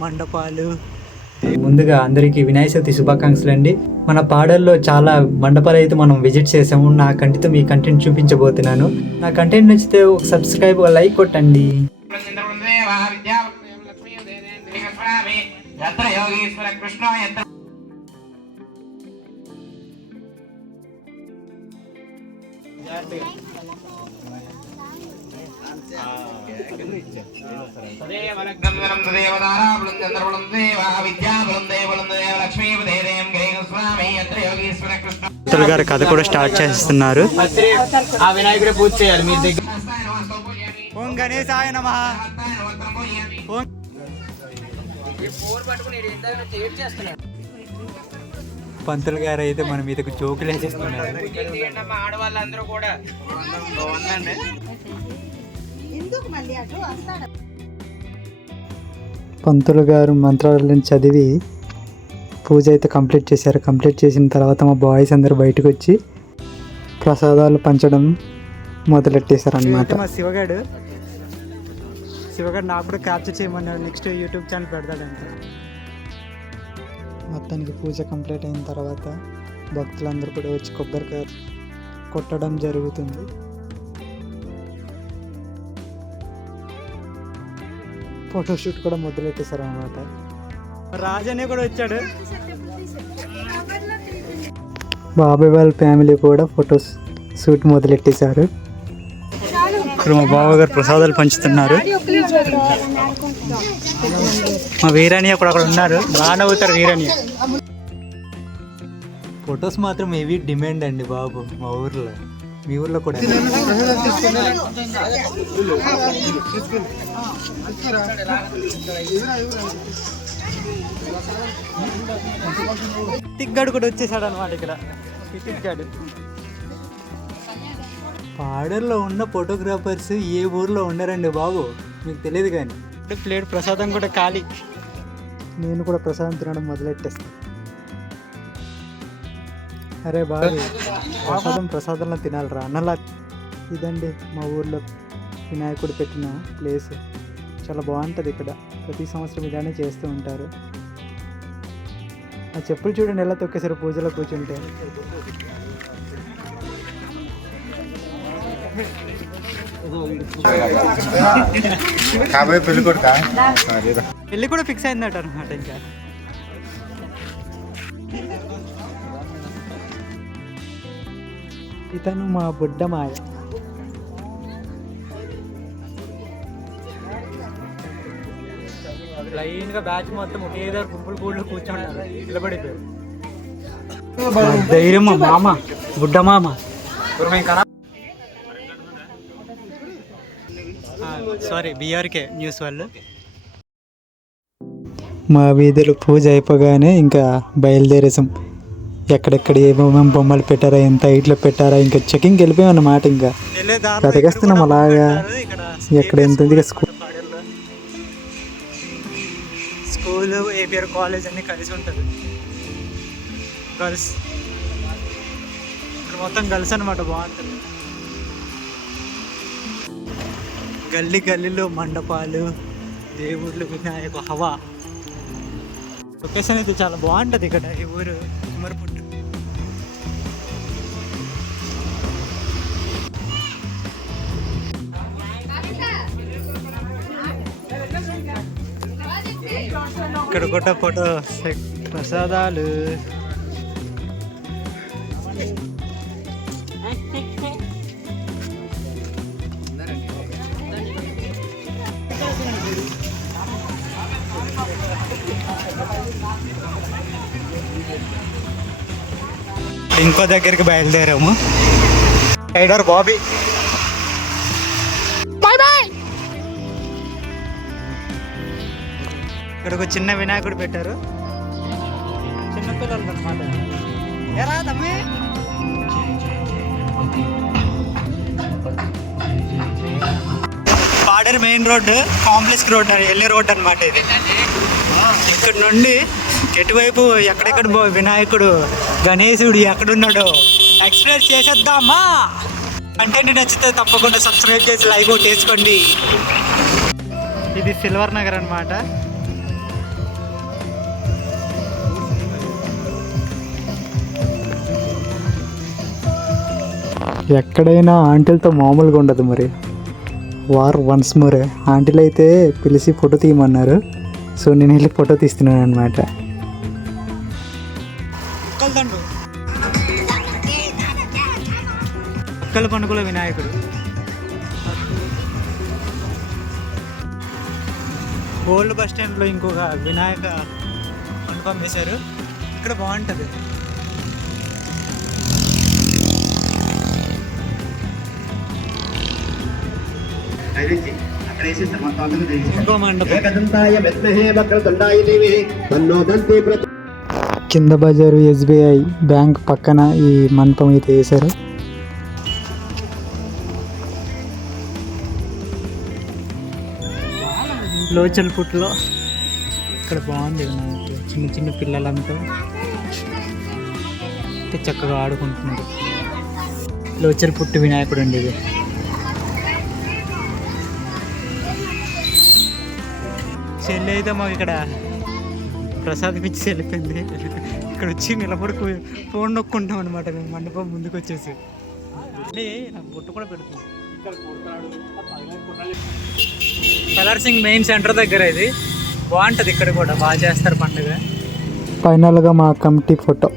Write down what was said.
మండపాలు. ముందుగా అందరికీ వినాయక చవితి శుభాకాంక్షలు అండి. మన పాడల్లో చాలా మండపాలు అయితే మనం విజిట్ చేసాము నా కంటితో మీ కంటెంట్ చూపించబోతున్నాను. నా కంటెంట్ నచ్చితే ఒక సబ్స్క్రైబ్ ఒక లైక్ కొట్టండి. కృష్ణ గారు కథ కూడా స్టార్ట్ చేస్తున్నారు. ఆ వినాయకుడే పూజ చేయాలి మీ దగ్గర. ఓం గణేశాయ నమ. పంతులు గారు అయితే మన మీదకు జోకులు వేసేస్తున్నారు. ఆడవాళ్ళందరూ కూడా పంతులు గారు మంత్రాలను చదివి పూజ అయితే కంప్లీట్ చేశారు. కంప్లీట్ చేసిన తర్వాత మా బాయ్స్ అందరూ బయటకు వచ్చి ప్రసాదాలు పంచడం మొదలెట్టేశారు అనమాట మా శివగాడు శివగాడు నాకు కూడా క్యాప్చర్ చేయమన్నాడు. నెక్స్ట్ యూట్యూబ్ ఛానల్ పెడతాడంట. మొత్తానికి పూజ కంప్లీట్ అయిన తర్వాత భక్తులందరూ కూడా వచ్చి కొబ్బరికాయ కొట్టడం జరుగుతుంది. ఫోటోషూట్ కూడా మొదలెట్టేశారు అనమాట రాజనే కూడా వచ్చాడు. బాబాయ్ వాళ్ళ ఫ్యామిలీ కూడా ఫొటోస్ షూట్ మొదలెట్టేశారు. ఇక్కడ మా బావ గారు ప్రసాదాలు పంచుతున్నారు. మా వీరాని అప్పుడు అక్కడ ఉన్నారు. బాగా అవుతారు వీరాని ఫొటోస్ మాత్రం హెవీ డిమాండ్ అండి బాబు మా ఊర్లో. మీ ఊర్లో కూడా. టిగ్గాడు కూడా వచ్చేసాడు అనమాట ఇక్కడ. టిగ్గాడు పాడర్లో ఉన్న ఫోటోగ్రాఫర్స్ ఏ ఊర్లో ఉండరండి బాబు? మీకు తెలియదు కానీ. ప్లేట్ ప్రసాదం కూడా ఖాళీ. నేను కూడా ప్రసాదం తినడం మొదలెట్టేస్తాను అరే బాబు ప్రసాదం ప్రసాదంలో తినాలిరా. అన్నలా ఇదండి మా ఊర్లో వినాయకుడు పెట్టిన ప్లేస్. చాలా బాగుంటుంది ఇక్కడ. ప్రతి సంవత్సరం ఇలానే చేస్తూ ఉంటారు. ఆ చెప్పులు చూడండి ఎలా తొక్కేసారు పూజలో కూర్చుంటే. కాబోయే పెళ్ళి కొడుక? పెళ్ళి కూడా ఫిక్స్ అయిందట అనమాట ఇంకా. ఇతను మా బుడ్డ మాయ. లైన్గా బ్యాచ్ మొత్తం ఒకే దగ్గర గుంపులు గూళ్ళు కూర్చుంటారు నిలబడిపోయారు. ధైర్యం మామ బుడ్డ మామ. సారీ బీఆర్కే న్యూస్ వాళ్ళు. మా వీధిలో పూజ అయిపోగానే ఇంకా బయలుదేరేసాం. ఎక్కడెక్కడ ఏమేమి బొమ్మలు పెట్టారా ఎంత హైట్లో పెట్టారా ఇంకా చెకింగ్కి వెళ్ళిపోయాం అన్నమాట ఇంకా. బతికేస్తున్నాం అలాగా. ఎక్కడ ఎంత ఉంది స్కూల్ స్కూల్ ఏపీఆర్ కాలేజ్ అన్ని కలిసి ఉంటుంది. గర్ల్స్ ఇక్కడ మొత్తం గర్ల్స్ అనమాట బాగుంటుంది. గల్లీ గల్లీలో మండపాలు దేవుళ్ళు వినాయక హవా. లొకేషన్ అయితే చాలా బాగుంటుంది ఇక్కడ ఈ ఊరు కుమరపుట్టు ఇక్కడ కూడా ఫోటో ప్రసాదాలు. ఇంకో దగ్గరికి బయలుదేరాము. Rider Bobby. ఇక్కడ ఒక చిన్న వినాయకుడు పెట్టారు. చిన్న పిల్లలు అనమాట ఎరా తమ్మి. Paderu main road complex road వెళ్ళే రోడ్ అనమాట ఇది. ఇక్కడ నుండి ఎటువైపు ఎక్కడెక్కడ వినాయకుడు గణేశుడు ఎక్కడున్నాడో ఎక్స్ప్రెస్ చేసేద్దామా? కంటెంట్ నచ్చితే తప్పకుండా సబ్స్క్రైబ్ చేసి లైక్ కొట్టేసుకోండి ఇది సిల్వర్ నగర్ అన్నమాట. ఎక్కడైనా ఆంటీలతో మామూలుగా ఉండదు మరి. వార్ వన్స్ మోర్ ఆంటీలు అయితే పిలిచి ఫోటో తీయమన్నారు. సో నేను వెళ్ళి ఫోటో తీస్తున్నాను అనమాట అక్కల పండుగల వినాయకుడు. ఓల్డ్ బస్ స్టాండ్లో ఇంకొక వినాయక మండపం వేశారు. ఇక్కడ బాగుంటుంది. ఇంకో మండపం. కింద బజారు ఎస్బీఐ బ్యాంక్ పక్కన ఈ మండపం అయితే వేశారు. లోచల్ పుట్లో ఇక్కడ బాగుంది వినాయకుడు. చిన్న చిన్న పిల్లలంతా. చక్కగా ఆడుకుంటున్నారు. లోచల్ పుట్టు వినాయకుడు అండి ఇది. చెల్లి అయితే మాకు ఇక్కడ ప్రసాదం ఇచ్చి వెళ్ళిపోయింది. ఇక్కడ వచ్చి నిలబడుకు ఫోన్ నొక్కుంటాం అనమాట మేము. మండపం ముందుకు వచ్చేసి నాకు బొట్టు కూడా పెడుతుంది కలర్ సింగ్ మెయిన్ సెంటర్ దగ్గర ఇది. బాగుంటుంది ఇక్కడ కూడా బాగా చేస్తారు పండుగ. ఫైనల్గా మా కమిటీ ఫోటో.